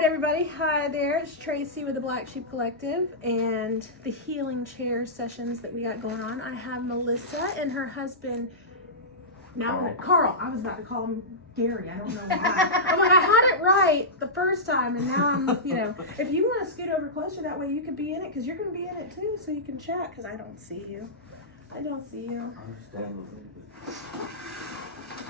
right, everybody. Hi there. It's Tracy with the Black Sheep Collective and the healing chair sessions that we got going on. I have Melissa and her husband. Now, Carl. I was about to call him Gary. I don't know why. I'm like, I had it right the first time, and now I'm, if you want to scoot over closer, that way you can be in it, because you're going to be in it too, so you can chat, because I don't see you. I don't see you. I'm standing a little bit.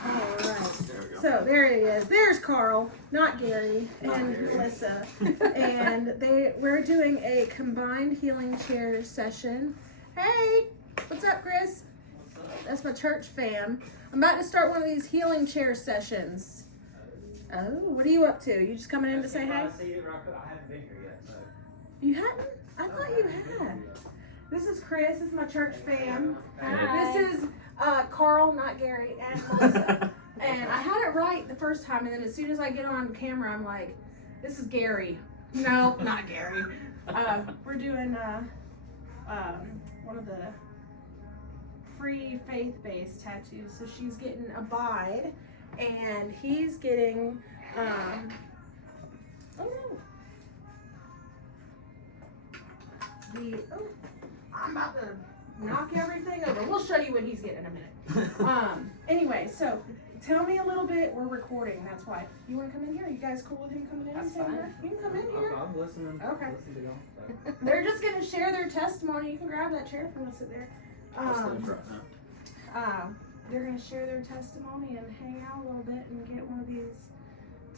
All right. There we go. So there it is. There's Carl, not Gary, and Melissa, and we're doing a combined healing chair session. Hey, what's up, Chris? That's my church fam. I'm about to start one of these healing chair sessions. Oh, what are you up to? You just coming in to say hey? I haven't been here yet. So. You hadn't? I thought you had. This is Chris. This is my church fam. Hi. This is Carl, not Gary, and Melissa. And I had it right the first time, and then as soon as I get on camera, I'm like, this is Gary. No, not Gary. We're doing one of the free faith-based tattoos. So she's getting Abide, and he's getting, I'm about to knock everything over. We'll show you what he's getting in a minute. Anyway, so tell me a little bit. We're recording, that's why. You want to come in here? Are you guys cool with him coming in? That's fine. You can come in here. I'm listening. Okay. Listen to y'all, so. They're just going to share their testimony. You can grab that chair if you want to sit there. I'll stand front now. They're going to share their testimony and hang out a little bit and get one of these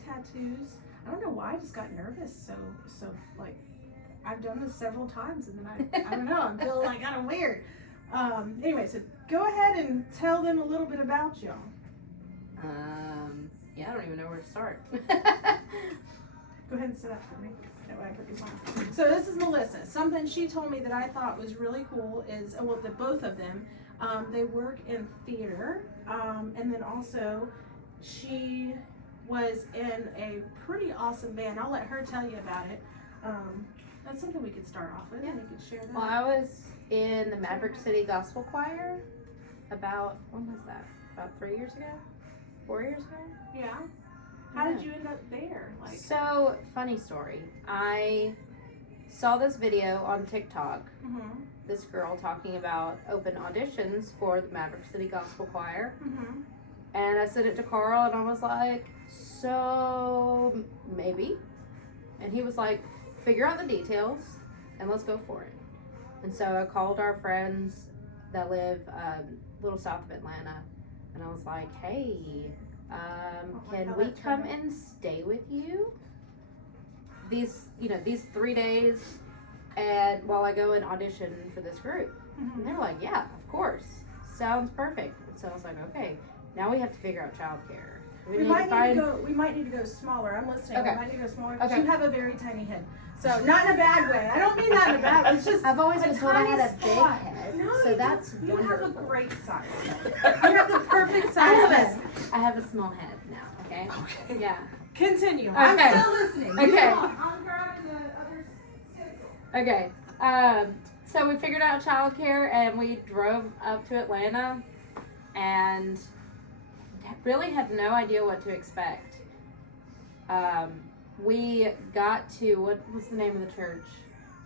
tattoos. I don't know why I just got nervous. So like, I've done this several times, and then I don't know, I'm feeling like kind of weird. Anyway, so go ahead and tell them a little bit about y'all. Yeah, I don't even know where to start. Go ahead and sit up for me. That way I can be fine. So this is Melissa. Something she told me that I thought was really cool is, well, the both of them, they work in theater, and then also she was in a pretty awesome band. I'll let her tell you about it. That's something we could start off with. Yeah. And you could share that. Well, I was in the Maverick City Gospel Choir when was that? About 3 years ago? 4 years ago? Yeah. How did you end up there? Like, So, funny story. I saw this video on TikTok. mm-hmm. This girl talking about open auditions for the Maverick City Gospel Choir. Mm-hmm. And I sent it to Carl, and I was like, so maybe. And he was like, figure out the details and let's go for it. And so I called our friends that live a little south of Atlanta, and I was like, hey, can we come and stay with you these 3 days, and while I go and audition for this group? Mm-hmm. And they were like, yeah, of course, sounds perfect. And so I was like, okay, now we have to figure out childcare. We might need to go smaller. I'm listening. Okay. We might need to go smaller because Okay. you have a very tiny head. So not in a bad way. I don't mean that in a bad way. It's just I've always a been told I had a tiny big spot. head, No, so you that's don't. You wonderful. have a great size. You have the perfect size head. I have a small head now, okay? Okay. Yeah. Continue. Okay. I'm still listening. Okay. You go on. I'm grabbing the other schedule. Okay. So we figured out childcare, and we drove up to Atlanta, and really had no idea what to expect. We got to, what was the name of the church?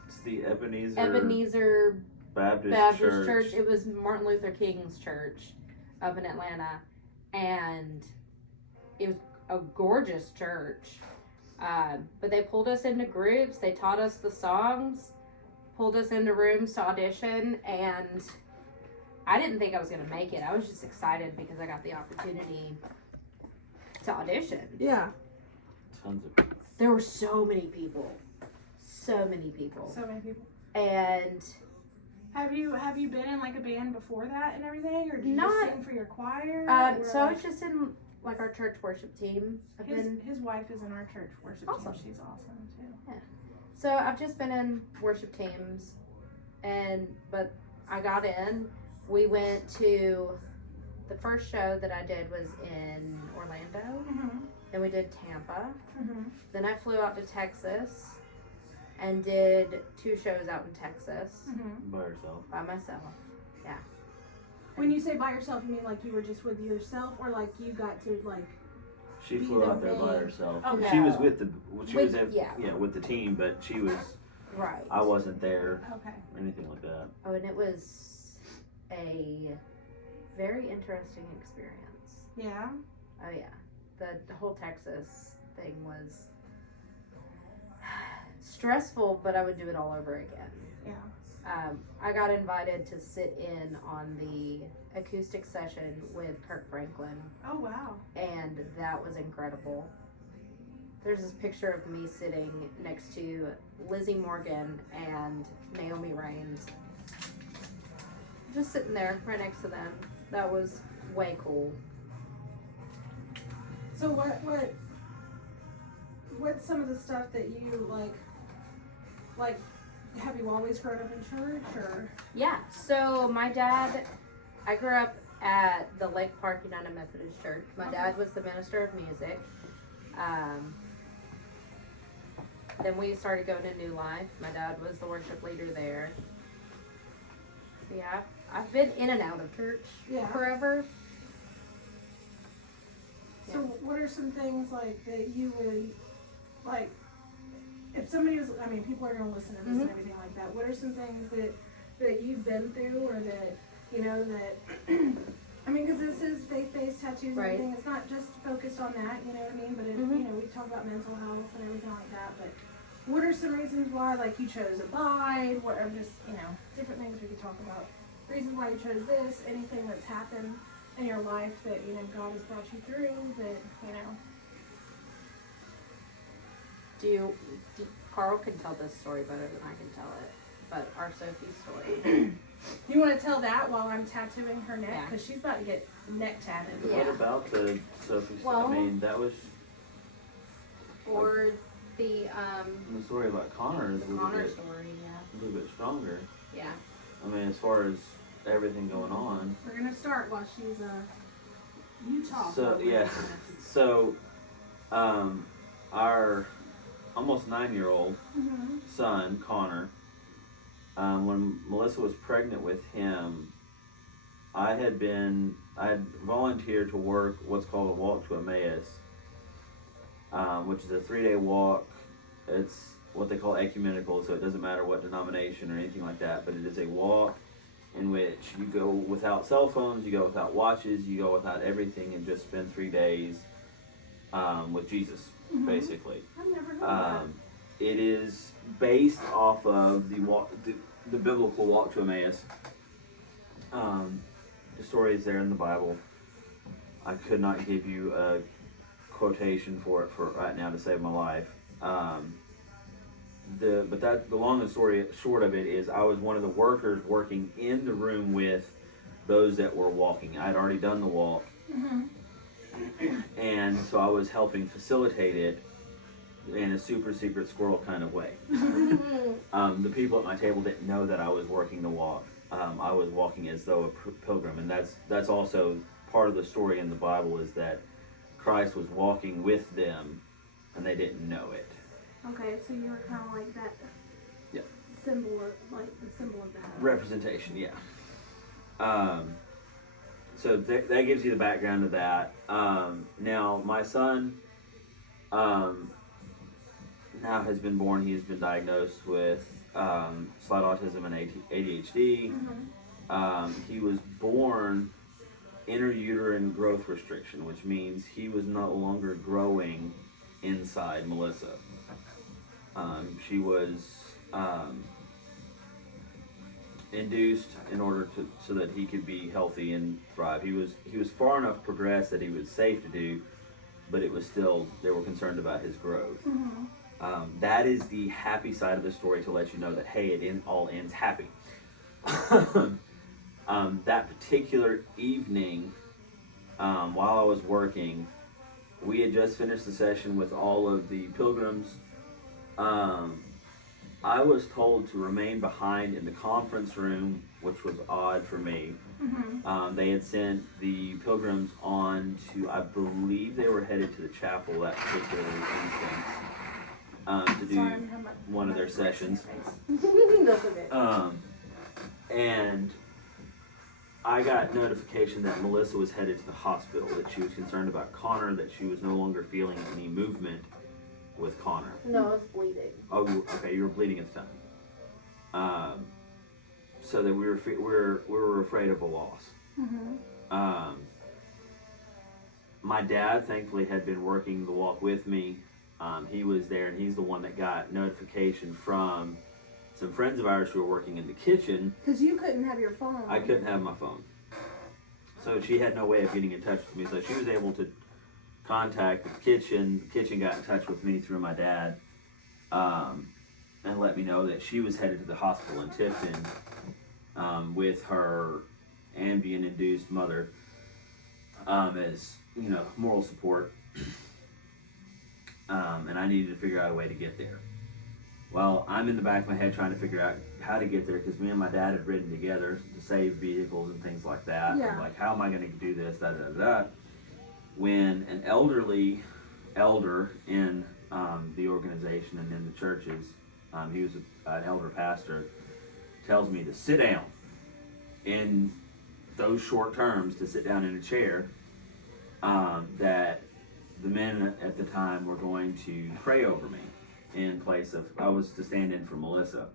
It's the Ebenezer Baptist Church. It was Martin Luther King's church up in Atlanta, and it was a gorgeous church. But they pulled us into groups. They taught us the songs, pulled us into rooms to audition, and I didn't think I was going to make it. I was just excited because I got the opportunity to audition. Yeah. Tons of people. There were so many people. So many people. So many people. And Have you been in like a band before that and everything, or do you Not- just sing for your choir? so I was just in like our church worship team. His wife is in our church worship Awesome. team. She's awesome too. So I've just been in worship teams, but I got in. We went to the first show that I did was in Orlando. Mm-hmm. Then we did Tampa. Mm-hmm. Then I flew out to Texas and did 2 shows out in Texas Mm-hmm. By yourself. by myself. Yeah. When you say by yourself, you mean like you were just with yourself, or like you got to like She flew out there by herself. Okay. She was with the with the team, but she was. Right. I wasn't there. Okay. Or anything like that. Oh, and it was a very interesting experience. Yeah. Oh yeah, the whole Texas thing was stressful, but I would do it all over again. Yeah. I got invited to sit in on the acoustic session with Kirk Franklin, Oh wow. and that was incredible. There's this picture of me sitting next to Lizzie Morgan and Naomi Raines. Just sitting there right next to them. That was way cool. So what's some of the stuff that you like have you always grown up in church or? Yeah, so my dad, I grew up at the Lake Park United Methodist Church. My dad was the minister of music. Then we started going to New Life. My dad was the worship leader there. Yeah, I've been in and out of church forever. So what are some things like that you would like if somebody was, I mean, people are going to listen to this and everything like that. What are some things that you've been through or that, you know, that, I mean, because this is faith-based tattoos and everything. It's not just focused on that, you know what I mean? But, it, you know, we talk about mental health and everything like that. But what are some reasons why, like, you chose Abide? What are just, you know, different things we could talk about. Reasons why you chose this, anything that's happened in your life that, you know, God has brought you through that, you know. Carl can tell this story better than I can tell it, but our Sophie story. You want to tell that while I'm tattooing her neck? Because she's about to get neck tatted. What about the Sophie story? Well, I mean, that was... Or the story about Connor is a little Connor bit, story, a little bit stronger. Yeah. I mean, as far as everything going on. We're going to start while she's, you talk. So, yeah. So, our almost 9-year-old son, Connor, when Melissa was pregnant with him, I had volunteered to work what's called a walk to Emmaus, which is a 3-day walk. It's what they call ecumenical, so it doesn't matter what denomination or anything like that, but it is a walk in which you go without cell phones, you go without watches, you go without everything, and just spend 3 days with Jesus, basically. I've never heard of that. It is based off of the biblical walk to Emmaus. The story is there in the Bible. I could not give you a quotation for it for right now to save my life. The long and short of it is I was one of the workers working in the room with those that were walking. I had already done the walk. And so I was helping facilitate it in a super secret squirrel kind of way. The people at my table didn't know that I was working the walk. I was walking as though a pilgrim, and that's also part of the story in the Bible is that Christ was walking with them, and they didn't know it. Okay, so you were kind of like that symbol, like the symbol of that. Representation, yeah. So that gives you the background of that. Now, my son now has been born. He has been diagnosed with slight autism and ADHD. He was born interuterine growth restriction, which means he was no longer growing inside Melissa. She was induced in order so that he could be healthy and thrive. He was far enough progressed that he was safe to do, but it was still, they were concerned about his growth. That is the happy side of the story, to let you know that, hey, it all ends happy. That particular evening, while I was working, we had just finished the session with all of the pilgrims. I was told to remain behind in the conference room, which was odd for me. They had sent the pilgrims on to, I believe they were headed to the chapel that particular instance, to do one of their sessions. And I got notification that Melissa was headed to the hospital, that she was concerned about Connor, that she was no longer feeling any movement with Connor. No, it's bleeding. Oh, okay, you were bleeding at the time. So that we were afraid of a loss. My dad, thankfully, had been working the walk with me. He was there, and he's the one that got notification from some friends of ours who were working in the kitchen. Because you couldn't have your phone. I couldn't have my phone. So she had no way of getting in touch with me. So she was able to contact the kitchen. The kitchen got in touch with me through my dad and let me know that she was headed to the hospital in Tifton with her Ambien-induced mother as, you know, moral support. And I needed to figure out a way to get there. Well, I'm in the back of my head trying to figure out how to get there because me and my dad had ridden together to save vehicles and things like that. Yeah. And like, how am I going to do this? Da, da, da, da. When an elder in the organization and in the churches, he was an elder pastor, tells me to sit down in those short terms, to sit down in a chair, that the men at the time were going to pray over me in place of, I was to stand in for Melissa.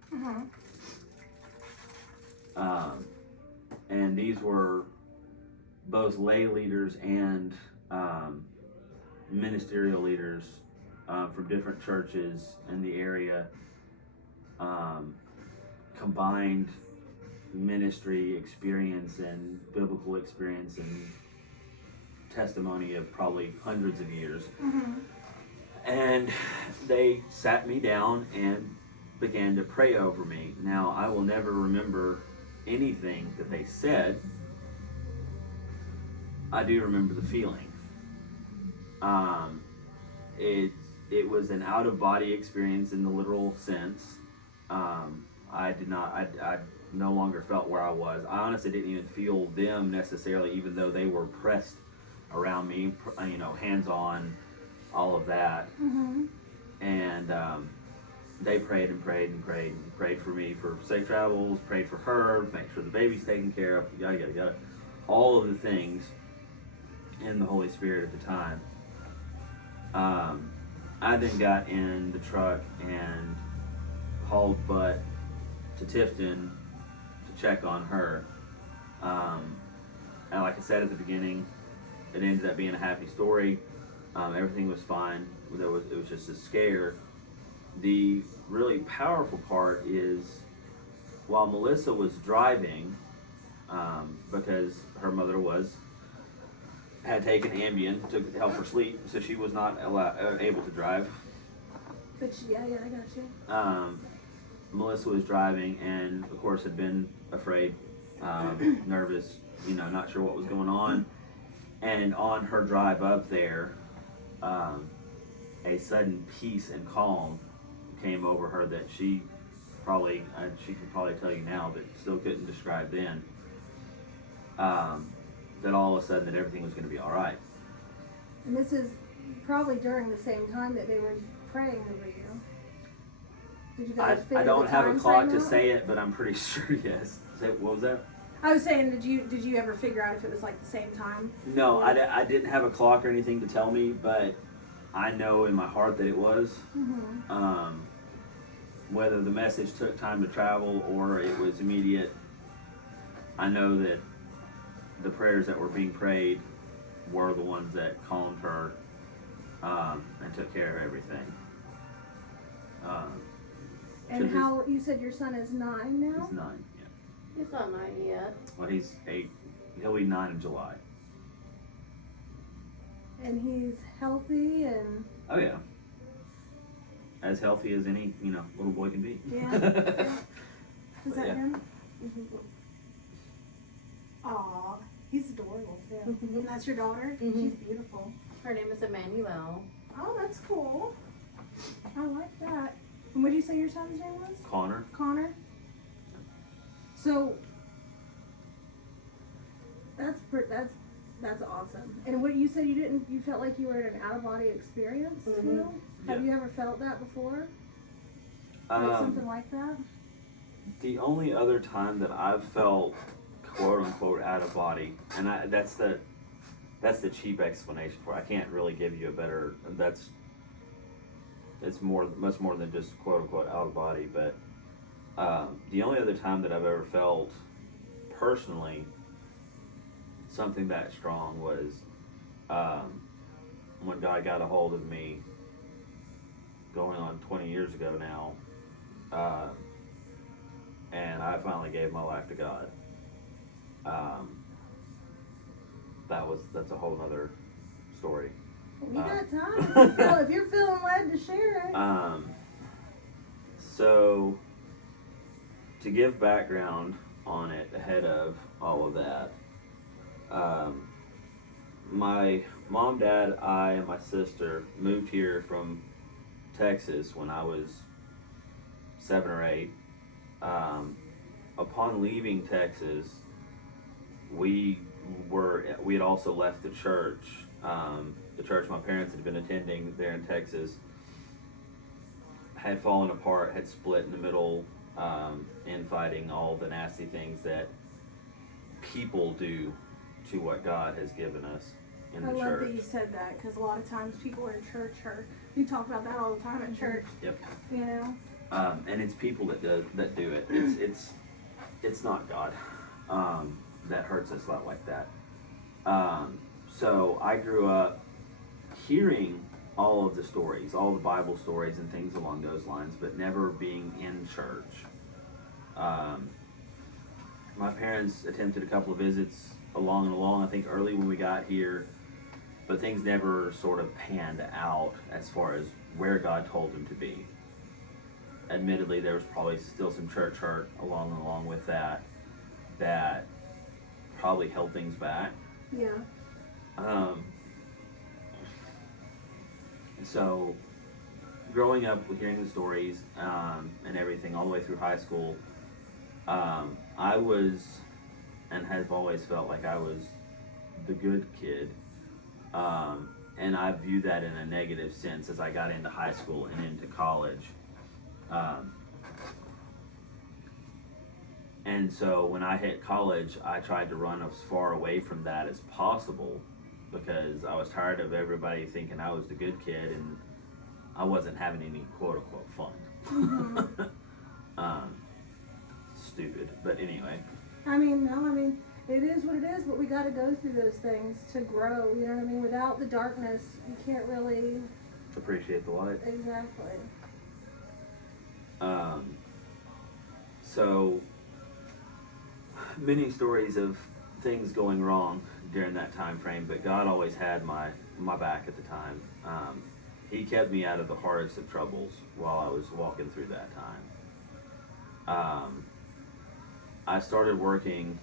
And these were both lay leaders and ministerial leaders from different churches in the area, combined ministry experience and biblical experience and testimony of probably hundreds of years. And they sat me down and began to pray over me. Now, I will never remember anything that they said. I do remember the feeling. It was an out-of-body experience in the literal sense. I no longer felt where I was. I honestly didn't even feel them necessarily, even though they were pressed around me, you know, hands-on, all of that. And they prayed and prayed and prayed and prayed for me for safe travels, prayed for her, make sure the baby's taken care of, yada, yada, yada. All of the things in the Holy Spirit at the time. I then got in the truck and hauled butt to Tifton to check on her. And like I said at the beginning, it ended up being a happy story. Everything was fine. It was just a scare. The really powerful part is while Melissa was driving, because her mother had taken Ambien to help her sleep, so she was not able to drive. But yeah, I got you. Melissa was driving and of course had been afraid, nervous, you know, not sure what was going on. And on her drive up there, a sudden peace and calm came over her that she could probably tell you now, but still couldn't describe then. That all of a sudden that everything was going to be all right. And this is probably during the same time that they were praying over you. Did you guys figure I don't the have a time clock frame to out? say it, but I'm pretty sure yes. What was that? I was saying, did you ever figure out if it was like the same time? No, I didn't have a clock or anything to tell me, but I know in my heart that it was. Whether the message took time to travel or it was immediate, I know that the prayers that were being prayed were the ones that calmed her and took care of everything. And how, you said your son is 9 now? He's 9, yeah. He's not 9 yet. Well, he's 8. He'll be 9 in July. And he's healthy and... Oh, yeah. As healthy as any, you know, little boy can be. Yeah. Is that yeah. him? Aw, he's adorable too. And that's your daughter? She's beautiful. Her name is Emmanuel. Oh, that's cool. I like that. And what did you say your son's name was? Connor. Connor. So that's awesome. And what you said you felt like you were in an out of body experience. You know? Have you ever felt that before? Like something like that? The only other time that I've felt quote unquote out of body, and that's the cheap explanation for it. I can't really give you a better. It's much more than just quote unquote out of body. But the only other time that I've ever felt personally something that strong was when God got a hold of me, going on 20 years ago now, and I finally gave my life to God. That's a whole other story. We got time. If you're feeling led to share it. So to give background on it ahead of all of that, my mom, dad, I, and my sister moved here from Texas when I was 7 or 8. Upon leaving Texas, we had also left the church. The church my parents had been attending there in Texas had fallen apart, had split in the middle, infighting, all the nasty things that people do to what God has given us in the church. I love that you said that, because a lot of times people in church you talk about that all the time at church. Yep. You know. And it's people that do it. It's not God that hurts us a lot like that. So I grew up hearing all of the stories, all the Bible stories and things along those lines, but never being in church. My parents attempted a couple of visits along, I think early when we got here, but things never sort of panned out as far as where God told them to be. Admittedly, there was probably still some church hurt along with that probably held things back. Yeah. So growing up with hearing the stories and everything all the way through high school, I was and have always felt like I was the good kid, and I view that in a negative sense as I got into high school and into college. And so when I hit college, I tried to run as far away from that as possible, because I was tired of everybody thinking I was the good kid and I wasn't having any quote unquote fun. Mm-hmm. Stupid, but anyway. It is what it is, but we got to go through those things to grow, you know what I mean? Without the darkness, you can't really Appreciate the light. Exactly. So many stories of things going wrong during that time frame, but God always had my back at the time. He kept me out of the hardest of troubles while I was walking through that time. I started working.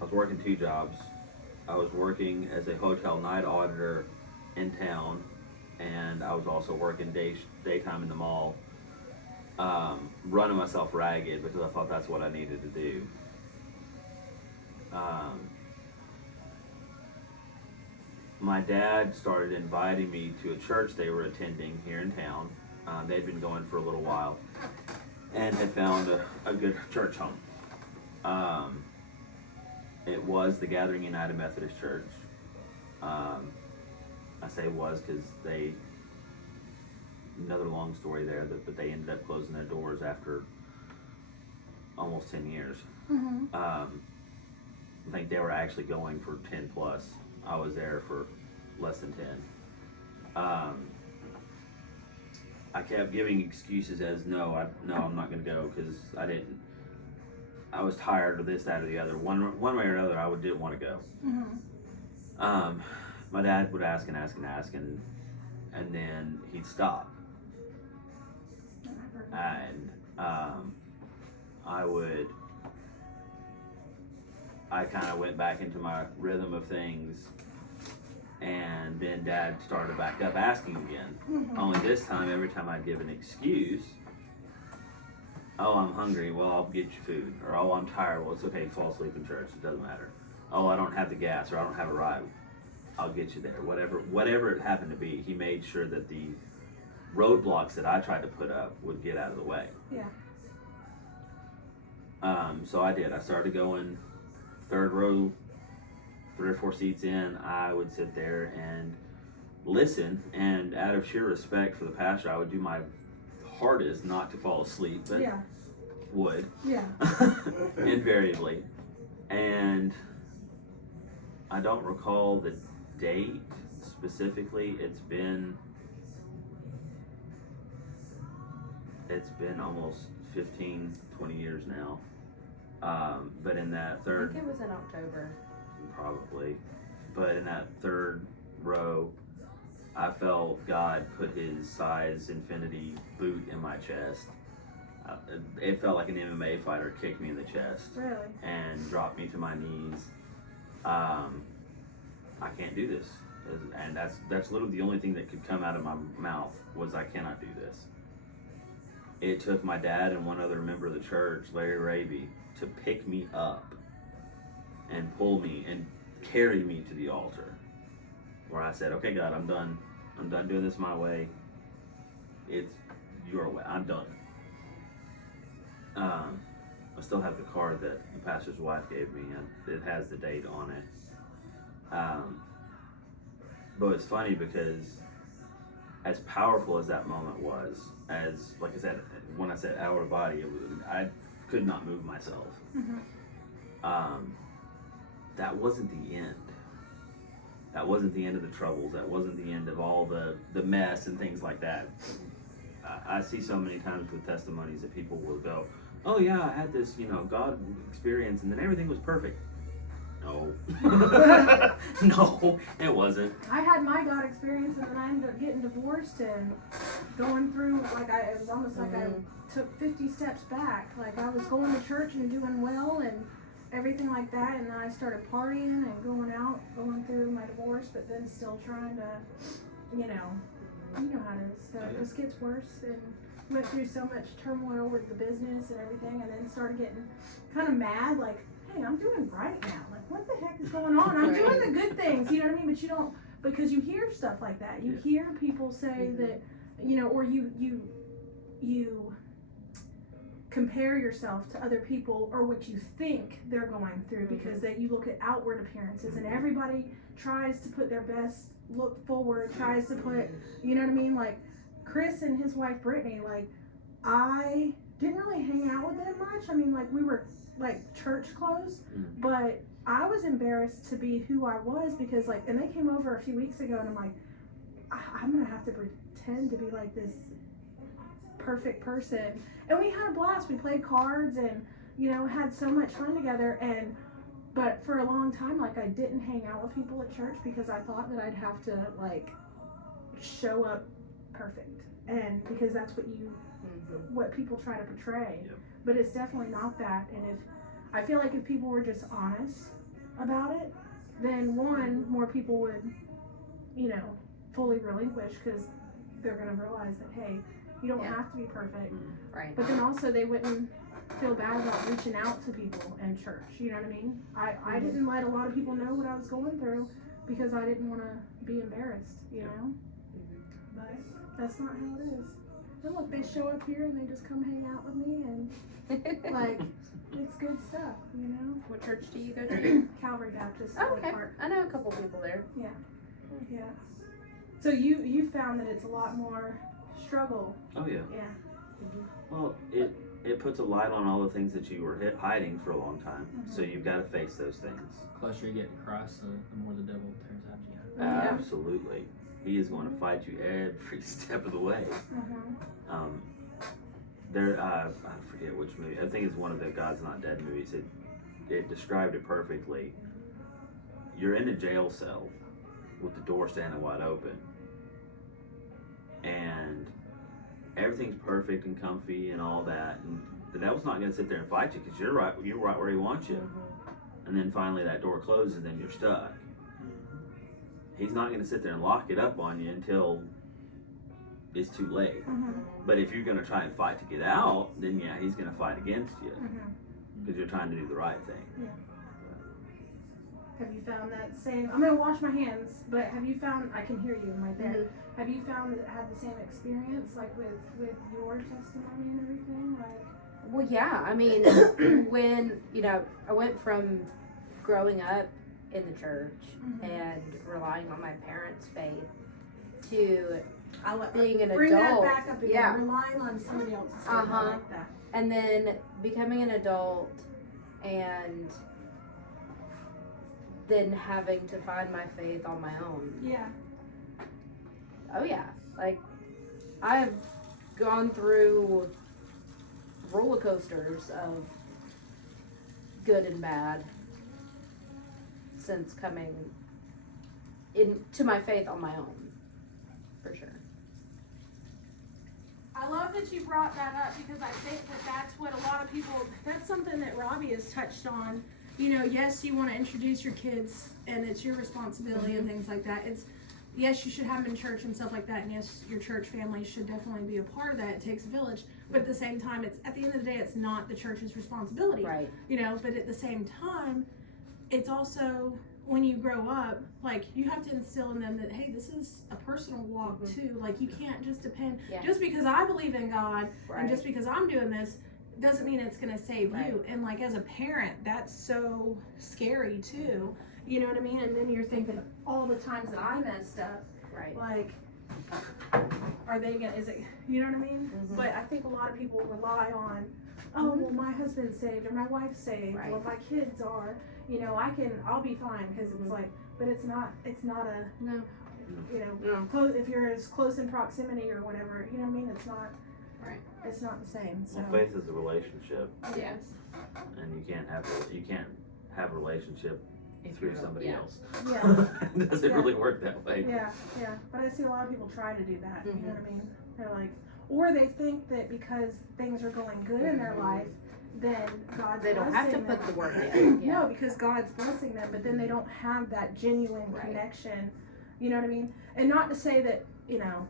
I was working 2 jobs. I was working as a hotel night auditor in town, and I was also working daytime in the mall, running myself ragged because I thought that's what I needed to do. My dad started inviting me to a church they were attending here in town. They'd been going for a little while and had found a good church home. It was the Gathering United Methodist Church. I say was because another long story there, but they ended up closing their doors after almost 10 years. Mm-hmm. I think they were actually going for 10 plus. I was there for less than 10. I kept giving excuses as no, I'm not going to go because I was tired of this, that, or the other. One way or another, I didn't want to go. Mm-hmm. My dad would ask, and then he'd stop. And I kind of went back into my rhythm of things, and then Dad started back up asking again. Mm-hmm. Only this time, every time I'd give an excuse, oh, I'm hungry, well, I'll get you food. Or, oh, I'm tired, well, it's okay, fall asleep in church, it doesn't matter. Oh, I don't have the gas, or I don't have a ride, I'll get you there. Whatever it happened to be, he made sure that the roadblocks that I tried to put up would get out of the way. Yeah. So I did. I started going third row, 3 or 4 seats in, I would sit there and listen, and out of sheer respect for the pastor, I would do my hardest not to fall asleep, but Yeah. would. Yeah. Invariably. And I don't recall the date specifically. It's been almost 15, 20 years now. But in that I third, think it was in October. probably, but in that third row, I felt God put his size infinity boot in my chest. It felt like an MMA fighter kicked me in the chest Really? and dropped me to my knees. I can't do this, and that's literally the only thing that could come out of my mouth was I cannot do this. It took my dad and one other member of the church, Larry Raby, to pick me up and pull me and carry me to the altar, where I said, "Okay, God, I'm done. I'm done doing this my way. It's your way. I'm done." I still have the card that the pastor's wife gave me, and it has the date on it. But it's funny because as powerful as that moment was, as like I said, when I said out of body, I could not move myself. That wasn't the end. That wasn't the end of the troubles. That wasn't the end of all the mess and things like that. I see so many times with testimonies that people will go, "Oh yeah, I had this, God experience, and then everything was perfect." No, no, it wasn't. I had my God experience, and then I ended up getting divorced and going through, it was almost like I took 50 steps back. Like I was going to church and doing well and everything like that, and then I started partying and going out, going through my divorce, but then still trying to, you know how it is. So it just gets worse, and went through so much turmoil with the business and everything, and then started getting kind of mad, like, hey, I'm doing right now. Like, what the heck is going on? I'm doing the good things, you know what I mean? But you don't, because you hear stuff like that. You hear people say that, or you compare yourself to other people or what you think they're going through, because that you look at outward appearances, and everybody tries to put their best look forward, tries to put, you know what I mean? Like Chris and his wife Brittany, like I didn't really hang out with them much. I mean, like we were like church clothes, but I was embarrassed to be who I was, because and they came over a few weeks ago, and I'm like, I'm gonna have to pretend to be like this perfect person. And we had a blast. We played cards and had so much fun together. But for a long time, like I didn't hang out with people at church because I thought that I'd have to like show up perfect, and because that's what people try to portray. But it's definitely not that. And I feel like if people were just honest about it, then more people would, fully relinquish, because they're gonna realize that, hey, you don't have to be perfect. Right. But then also they wouldn't feel bad about reaching out to people in church. You know what I mean? I didn't let a lot of people know what I was going through because I didn't want to be embarrassed, But that's not how it is. And look, they show up here and they just come hang out with me, and like it's good stuff, What church do you go to? Calvary Baptist. Oh, okay. Park. I know a couple people there. Yeah. So you found that it's a lot more struggle. Oh yeah. Yeah. Well, it puts a light on all the things that you were hiding for a long time. So you've got to face those things. The closer you get to Christ, the more the devil turns after you. Yeah. Absolutely. He is going to fight you every step of the way. I forget which movie. I think it's one of the God's Not Dead movies. It described it perfectly. You're in a jail cell with the door standing wide open, and everything's perfect and comfy and all that, and the devil's not going to sit there and fight you, because you're right where he wants you. And then finally that door closes and you're stuck. He's not going to sit there and lock it up on you until it's too late. But if you're going to try and fight to get out, then he's going to fight against you, because you're trying to do the right thing. Have you found that same? I'm gonna wash my hands, but have you found? I can hear you right there. Have you found that it had the same experience, like with your testimony and everything? Like, Well, yeah. I mean, when I went from growing up in the church and relying on my parents' faith to being an bring adult. that back up again. Yeah. Relying on somebody else's faith. I like that. And then becoming an adult and then having to find my faith on my own. Yeah. Oh yeah. Like, I've gone through roller coasters of good and bad since coming into my faith on my own, for sure. I love that you brought that up because I think that that's what a lot of people, that's something that Robbie has touched on. You know, yes, you want to introduce your kids and it's your responsibility and things like that. It's, yes, you should have them in church and stuff like that. And yes, your church family should definitely be a part of that. It takes a village. But at the same time, it's, at the end of the day, it's not the church's responsibility. Right. You know, but at the same time, it's also, when you grow up, like, you have to instill in them that, hey, this is a personal walk too. Like, you can't just depend, just because I believe in God and just because I'm doing this doesn't mean it's going to save you. And like, as a parent, that's so scary too. You know what I mean? And then you're thinking all the times that I messed up, like, are they gonna, is it, you know what I mean? But I think a lot of people rely on, oh, well, my husband's saved or my wife's saved or my kids are, you know, I'll be fine, because it's like, but it's not a, No. you know, if you're as close in proximity or whatever, you know what I mean? It's not, it's not the same. So. Well, faith is a relationship, Yes. and you can't have a relationship through somebody else. Yeah. It doesn't really work that way. Yeah, yeah. But I see a lot of people try to do that. You know what I mean? They're like, or they think that because things are going good in their life, then God's They don't have to blessing put them. the work in. Yeah. No, because God's blessing them, but then they don't have that genuine connection. You know what I mean? And not to say that, you know,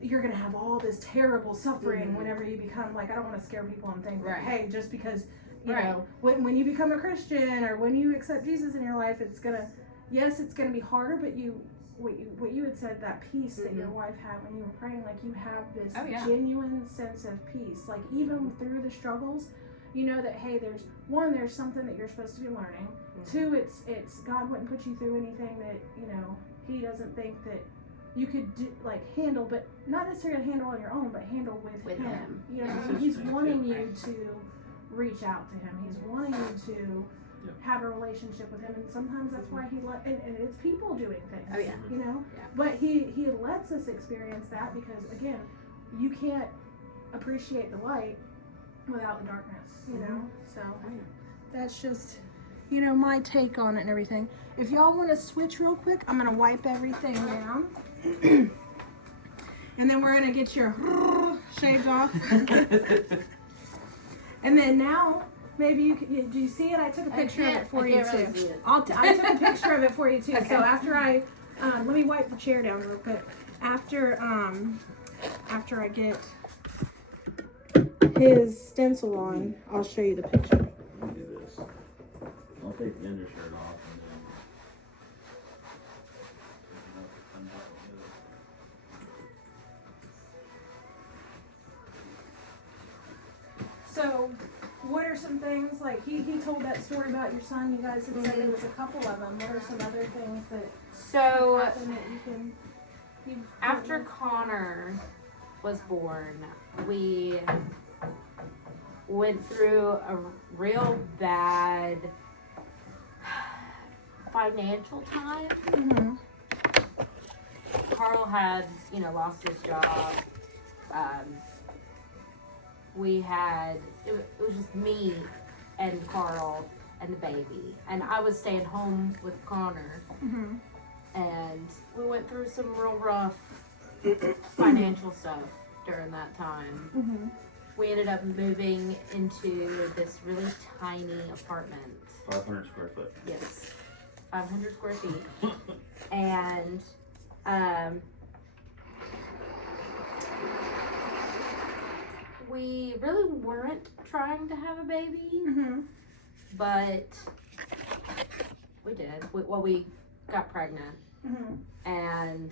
you're going to have all this terrible suffering whenever you become, like, I don't want to scare people and think that, hey, just because, you know, when you become a Christian or when you accept Jesus in your life, it's going to, yes, it's going to be harder, but what you had said, that peace that your wife had when you were praying, like, you have this genuine sense of peace. Like, even through the struggles, you know that, hey, there's something that you're supposed to be learning. Two, it's God wouldn't put you through anything that, you know, he doesn't think that you could do, like, handle, but not necessarily handle on your own, but handle with him. You know, he's wanting you to reach out to him. He's wanting you to have a relationship with him, and sometimes that's why and it's people doing things. You know, but he lets us experience that because, again, you can't appreciate the light without the darkness. You know, so that's just, you know, my take on it and everything. If y'all want to switch real quick, I'm gonna wipe everything down. And then we're gonna get your shaved off. And then now, maybe do you see it? I took a picture of it for you too. I took a picture of it for you too. Okay. So after let me wipe the chair down real quick. After I get his stencil on, I'll show you the picture. Let me do this. I'll take the undershirt off and then. So, what are some things, like, he told that story about your son, you guys had said there was a couple of them. What are some other things that happen that you can... After Connor was born, we went through a real bad financial time. Carl had, lost his job. It was just me and Carl and the baby. And I was staying home with Connor. And we went through some real rough financial stuff during that time. We ended up moving into this really tiny apartment. 500 square foot. Yes, 500 square feet. And we really weren't trying to have a baby, but we did. We got pregnant, and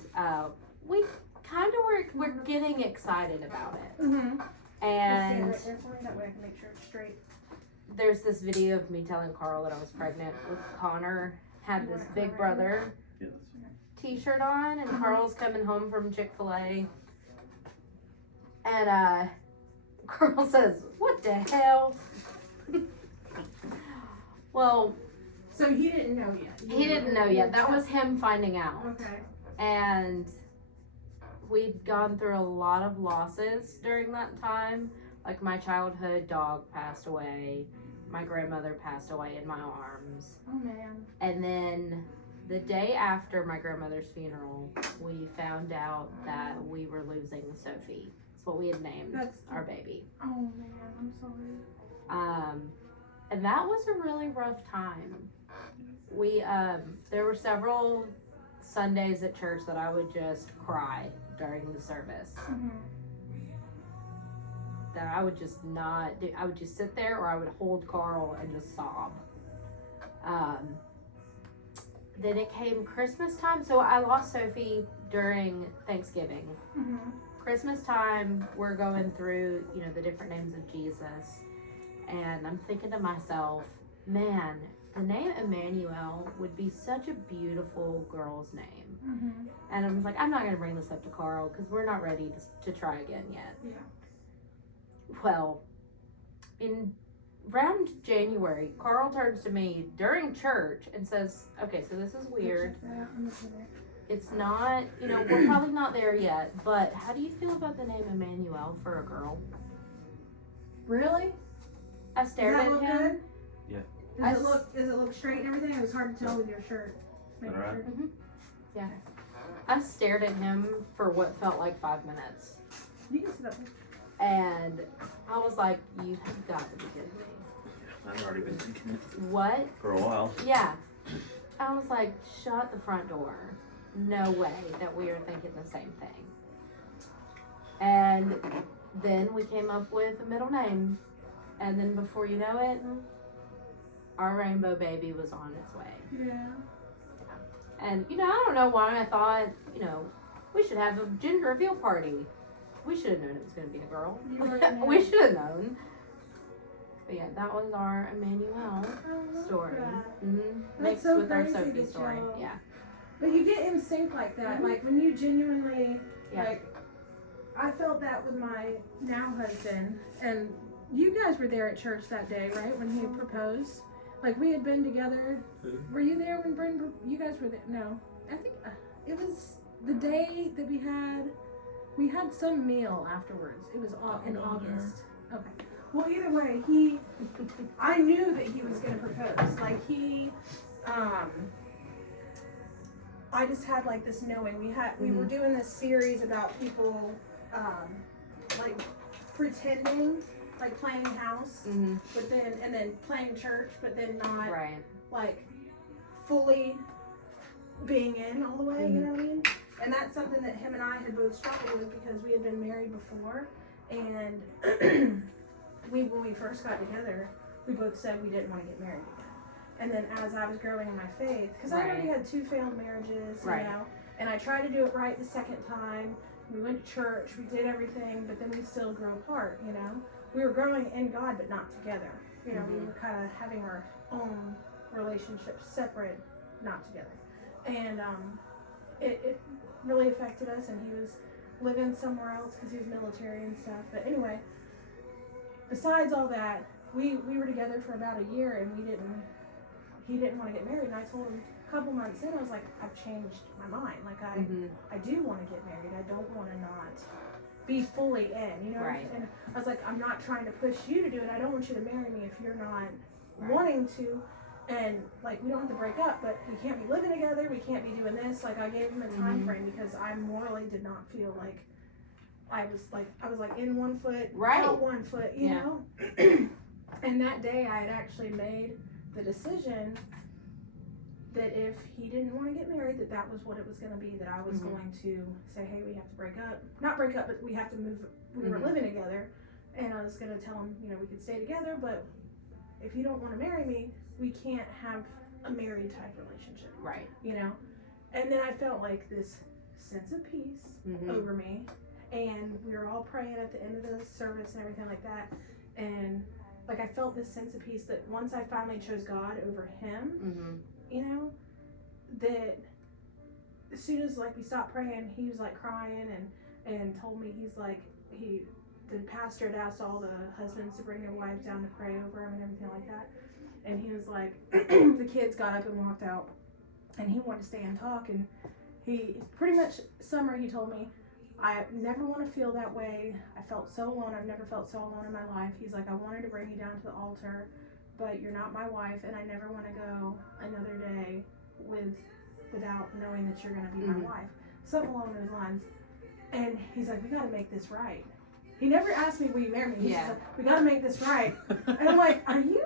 we kind of were getting excited about it. And that way I can make sure it's straight. there's this video of me telling Carl that I was pregnant with Connor. Had this Big Brother Yes. t-shirt on, and Carl's coming home from Chick-fil-A. And Carl says, "What the hell?" Well, So he didn't know yet. he didn't know yet. That was him finding out. Okay. And we'd gone through a lot of losses during that time. Like my childhood dog passed away. My grandmother passed away in my arms. Oh man. And then the day after my grandmother's funeral, we found out that we were losing Sophie. That's what we had named our baby. Oh man, I'm sorry. And that was a really rough time. We there were several Sundays at church that I would just cry during the service. Mm-hmm. That I would just not do. I would just sit there, or I would hold Carl and just sob. Then it came Christmas time. So I lost Sophie during Thanksgiving. Mm-hmm. Christmas time, we're going through, the different names of Jesus. And I'm thinking to myself, man, the name Emmanuel would be such a beautiful girl's name. Mm-hmm. And I was like, I'm not going to bring this up to Carl because we're not ready to try again yet. Yeah. Well, in around January, Carl turns to me during church and says, okay, so this is weird. It's not, we're probably not there yet, but how do you feel about the name Emmanuel for a girl? Really? I stared Does at that look him. good? Yeah. Does it look straight and everything? It was hard to tell with your shirt. Make All right. sure. Mm-hmm. Yeah. I stared at him for what felt like 5 minutes. You can sit up. And I was like, you have got to be kidding me. I've already been thinking it What? for a while. Yeah. I was like, shut the front door. No way that we are thinking the same thing. And then we came up with a middle name. And then before you know it, our rainbow baby was on its way. Yeah. And, I don't know why I thought, we should have a gender reveal party. We should have known it was going to be a girl. You already knew. We should have known. But yeah, that was our Emmanuel I love story. that. Mm-hmm. That's Mixed so with our crazy Sophie that story. y'all- Yeah. But you get in sync like that. Mhm. Like when you genuinely, Yeah. like, I felt that with my now husband. And you guys were there at church that day, right? When he proposed. Like we had been together. Who? Were you there when Brendan? You guys were there? No, I think it was the day that we had some meal afterwards. It was in August. Okay. Well, either way, I knew that he was going to propose. Like I just had like this knowing. We were doing this series about people, like pretending, like playing house, Mm-hmm. but then playing church, but then not Right. like fully being in all the way, you know what I mean? And that's something that him and I had both struggled with because we had been married before, and when we first got together, we both said we didn't want to get married again. And then as I was growing in my faith, because I already Right. had 2 failed marriages, Right. and I tried to do it right the second time. We went to church, we did everything, but then we still grew apart, We were growing in God, but not together. We were kind of having our own relationships separate, not together. And it really affected us, and he was living somewhere else because he was military and stuff. But anyway, besides all that, we were together for about a year, and he didn't want to get married. And I told him a couple months in, I was like, I've changed my mind. Like I do want to get married. I don't want to not be fully in, Right. And I was like, I'm not trying to push you to do it. I don't want you to marry me if you're not Right. wanting to. And like, we don't have to break up, but we can't be living together. We can't be doing this. Like, I gave him a time frame because I morally did not feel like I was like in one foot, Right. out one foot, you Yeah. know. And that day, I had actually made the decision that if he didn't want to get married, that was what it was going to be. That I was going to say, hey, we have to break up. Not break up, but we have to move. We were living together, and I was going to tell him, we could stay together, but if you don't want to marry me, we can't have a married type relationship, Right. And then I felt like this sense of peace over me, and we were all praying at the end of the service and everything like that, and like I felt this sense of peace that once I finally chose God over him, Mm-hmm. you know, that as soon as like we stopped praying, he was like crying and told me, he's like, the pastor had asked all the husbands to bring their wives down to pray over him and everything like that. And he was like, the kids got up and walked out, and he wanted to stay and talk. And he pretty much summer he told me, I never want to feel that way. I felt so alone. I've never felt so alone in my life. He's like, I wanted to bring you down to the altar, but you're not my wife, and I never want to go another day without knowing that you're going to be my wife. Something along those lines. And he's like, we got to make this right. He never asked me, will you marry me? He's just like, we got to make this right. And I'm like, are you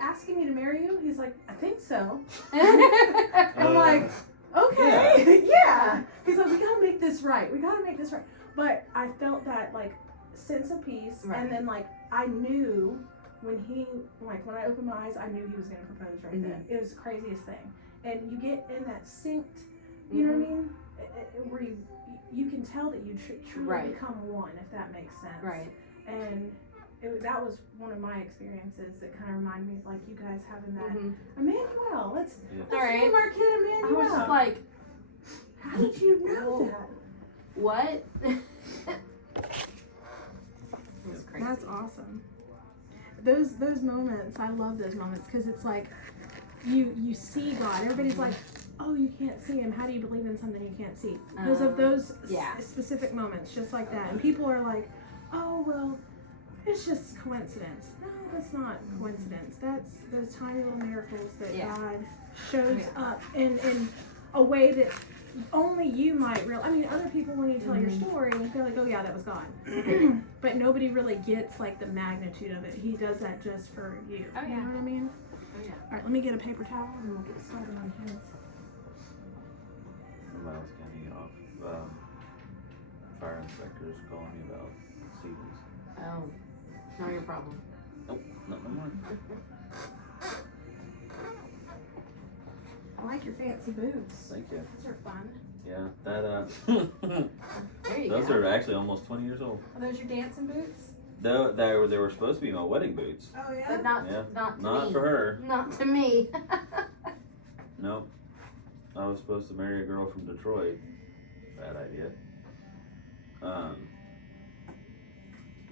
asking me to marry you? He's like, I think so. I'm like, okay, yeah. He's like, we got to make this right. We got to make this right. But I felt that like sense of peace. Right. And then like, I knew when I opened my eyes, I knew he was going to propose right then. It was the craziest thing. And you get in that synced, you know what I mean? Where you can tell that you truly become one, if that makes sense. Right. And that was one of my experiences that kind of reminded me of like you guys having that. Mm-hmm. Emmanuel, let's Right. name our kid Emmanuel. I was just like, how did you know that? what? It was crazy. That's awesome. Those moments, I love those moments because it's like you see God. Everybody's like, oh, you can't see him. How do you believe in something you can't see? Because of those specific moments, just like that. And people are like, oh, well, it's just coincidence. No, that's not coincidence. That's those tiny little miracles that God shows up in a way that only you might realize. I mean, other people, when you tell your story, they're like, oh, yeah, that was God. But nobody really gets, like, the magnitude of it. He does that just for you. Oh, yeah. You know what I mean? Oh, yeah. All right, let me get a paper towel and we'll get started on his. Miles County fire inspectors calling me about seasons. Oh, not your problem. Nope, not no more. I like your fancy boots. Thank you. Those are fun. Yeah, that There you those go. are actually almost 20 years old. Are those your dancing boots? Though they were supposed to be my wedding boots. Oh, yeah? But not Yeah. to Not me. for her. Not to me. Nope. I was supposed to marry a girl from Detroit. Bad idea.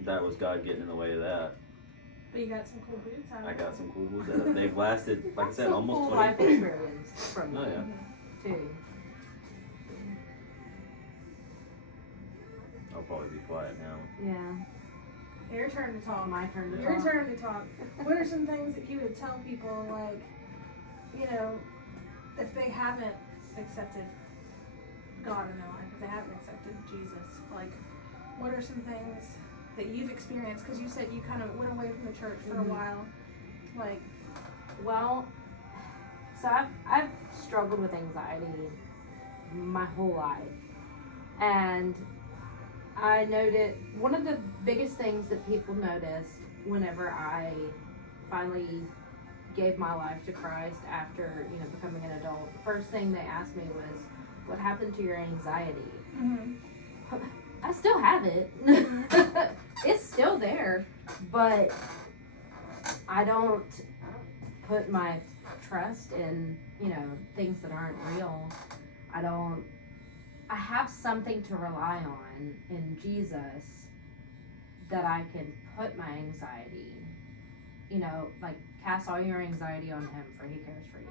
That was God getting in the way of that. But you got some cool boots out of I it. got some cool boots that they've lasted, like I said, Some almost cool 20. life experience from Oh you, yeah. too. I'll probably be quiet now. Yeah. Your turn to talk. My turn to Your talk. turn to talk. What are some things that you would tell people, like, you know, if they haven't accepted God in their life, if they haven't accepted Jesus, like, what are some things that you've experienced? Because you said you kind of went away from the church for a while. Like, Well, so I've struggled with anxiety my whole life, and I noted one of the biggest things that people noticed whenever I finally gave my life to Christ after, you know, becoming an adult. The first thing they asked me was, "What happened to your anxiety?" I still have it. It's still there, but I don't put my trust in, you know, things that aren't real. I have something to rely on in Jesus that I can put my anxiety, you know, like cast all your anxiety on him for he cares for you.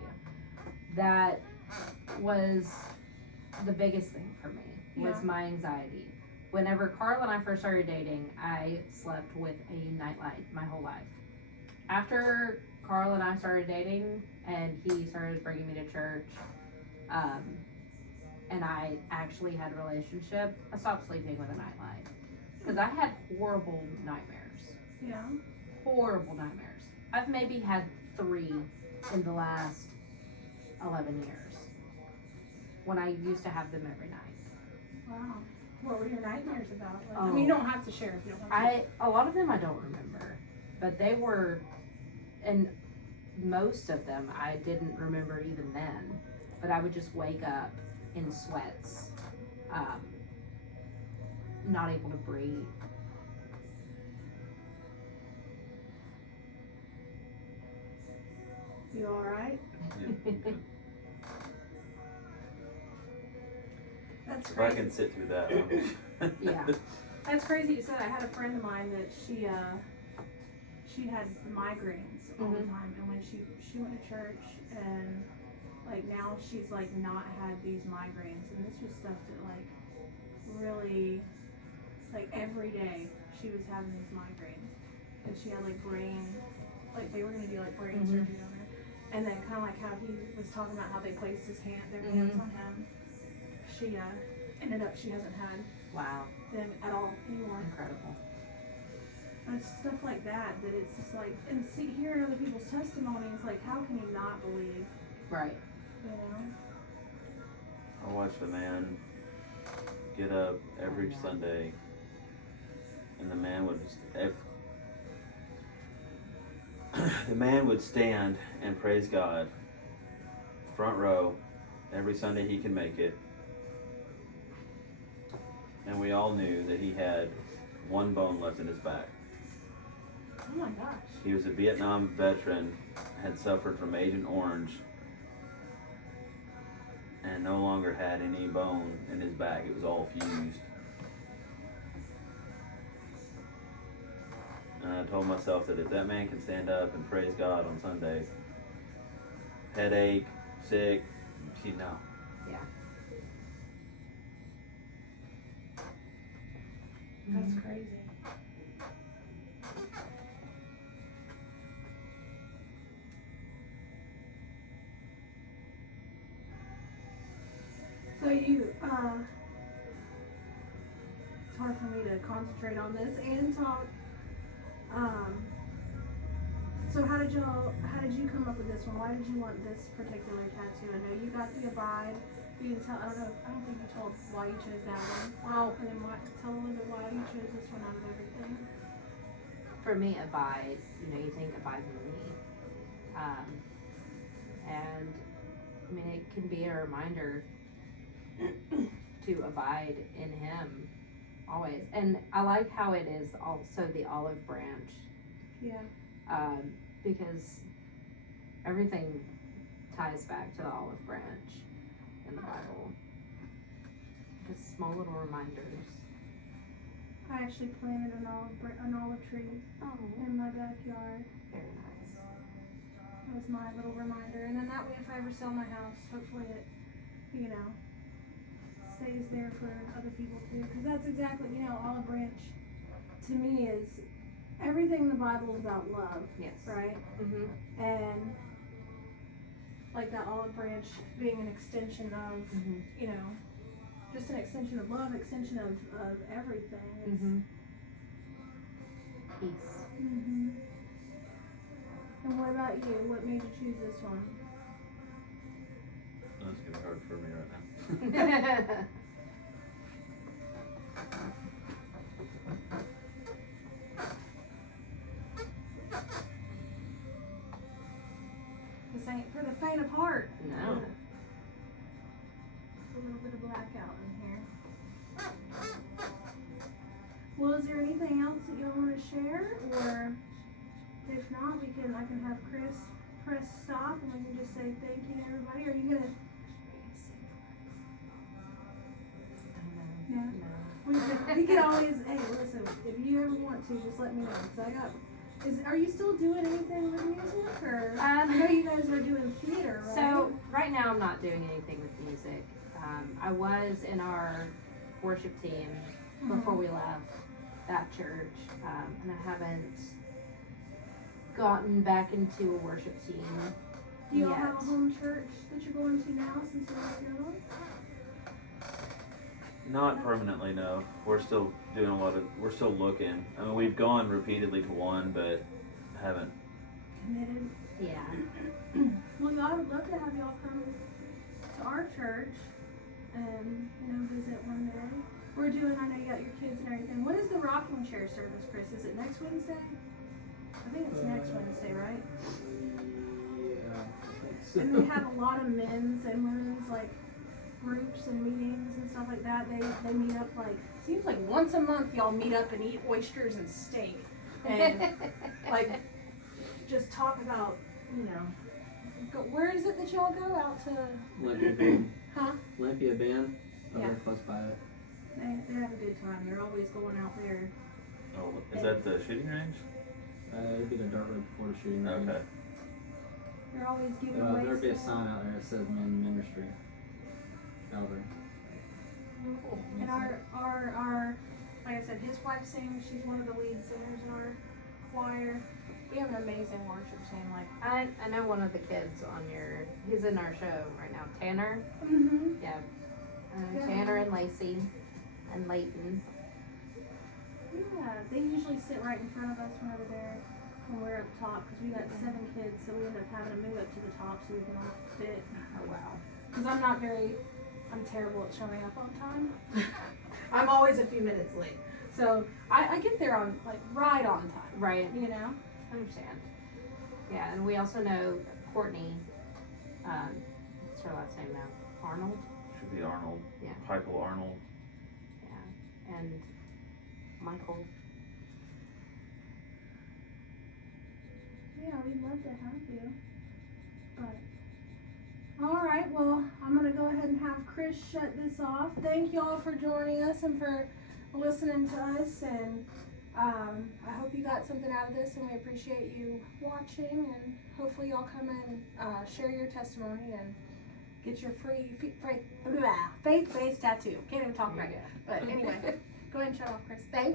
That was the biggest thing for me, was my anxiety. Whenever Carl and I first started dating, I slept with a nightlight my whole life. After Carl and I started dating and he started bringing me to church, and I actually had a relationship, I stopped sleeping with a nightlight. Because I had horrible nightmares. yeah. Horrible nightmares. I've maybe had 3 in the last 11 years. When I used to have them every night. Wow. What were your nightmares about? Like, I Oh. mean, you don't have to share if you don't want to. A lot of them I don't remember. But they were, and most of them I didn't remember even then. But I would just wake up in sweats, not able to breathe. You all right? Yeah, okay. That's If I crazy. can sit through that. Yeah. That's crazy you said that. I had a friend of mine that she had migraines all the time, and when she went to church, and like now she's like not had these migraines, and this was stuff that like really like every day she was having these migraines, and she had like brain, like they were gonna do like brain surgery on her, and then kind of like how he was talking about how they placed their hands on him. She ended up she hasn't had Wow. them at all anymore. Incredible. And it's stuff like that it's just like, and hearing other people's testimonies, like how can you not believe, Right. you know? I watched a man get up every Sunday, and the man would stand and praise God, front row, every Sunday he can make it. And we all knew that he had one bone left in his back. Oh my gosh. He was a Vietnam veteran, had suffered from Agent Orange, and no longer had any bone in his back. It was all fused. And I told myself that if that man can stand up and praise God on Sunday, headache, sick, no. Yeah. That's crazy. So you, it's hard for me to concentrate on this and talk. So how did you come up with this one? Why did you want this particular tattoo? I know you got the abide. You didn't tell, I don't think you told why you chose that one. Well, And then tell a little bit why you chose this one out of everything. for me, abide, you think abide in me. And I mean, it can be a reminder to abide in him always. And I like how it is also the olive branch, Yeah. because everything ties back to the olive branch in the Bible. Just small little reminders. I actually planted an olive tree Oh, in my backyard. very nice. That was my little reminder. And then that way, if I ever sell my house, hopefully it, stays there for other people too. Because that's exactly, olive branch to me is everything in the Bible is about love, Yes. right? Mhm. And like that olive branch being an extension of, Mhm. just an extension of love, extension of everything. It's, Mhm. Peace. Mhm. And what about you? What made you choose this one? That's getting hard for me right now. This ain't for the faint of heart. No. A little bit of blackout in here. Well, is there anything else that y'all want to share? Or if not, I can have Chris press stop and we can just say thank you to everybody. Are you gonna say No. no? We can always, hey, listen, if you ever want to, just let me know. Cause are you still doing anything with music? Or I know you guys are doing theater, right? So right now I'm not doing anything with music. I was in our worship team before we left that church, and I haven't gotten back into a worship team Do y'all yet. have a home church that you're going to now since you're at the other one? Not permanently, no. We're still doing we're still looking. I mean, we've gone repeatedly to one, but haven't. Committed. Yeah. Well, I would love to have y'all come to our church and, visit one day. I know you got your kids and everything. When is the rocking chair service, Chris? Is it next Wednesday? I think it's next Wednesday, right? And they have a lot of men's and women's, groups and meetings and stuff like that. They meet up, seems like once a month y'all meet up and eat oysters and steak. And, just talk about, where is it that y'all go out to? Olympia Band. Huh? Olympia Band. Over Yeah. there close by it. They have a good time. They're always going out there. Oh, is that the shooting range? It'd be the dirt road before the shooting range. Okay. They're always giving away There'd be a stuff. sign out there that says men ministry. Out there. And our like I said, his wife sings. She's one of the lead singers in our choir. We have an amazing worship team. Like, I know one of the kids on he's in our show right now, Tanner. Yeah. Yeah. Tanner and Lacey and Leighton. yeah, they usually sit right in front of us when we're up top because we got 7 kids, so we end up having to move up to the top so we can all fit. Oh wow. Because I'm terrible at showing up on time. I'm always a few minutes late. So I get there right on time. Right. You know? I understand. Yeah, and we also know Courtney, what's her last name now? Arnold? Should be Arnold. Yeah. Michael Arnold. Yeah. And Michael. Yeah, we'd love to have you. But all right, well, I'm gonna go ahead and have Chris shut this off. Thank y'all for joining us and for listening to us, and I hope you got something out of this, and we appreciate you watching, and hopefully y'all come and share your testimony and get your free faith-based tattoo. Can't even talk right. But anyway, go ahead and shut off, Chris. Thank you.